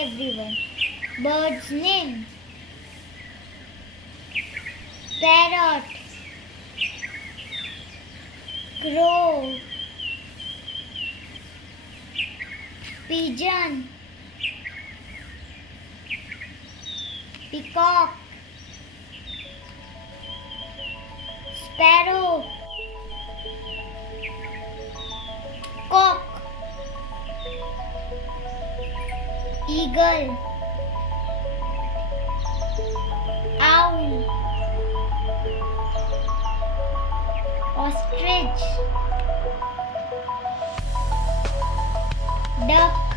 everyone. Bird's name: parrot, crow, pigeon, peacock, sparrow, cock, eagle, owl, ostrich, duck,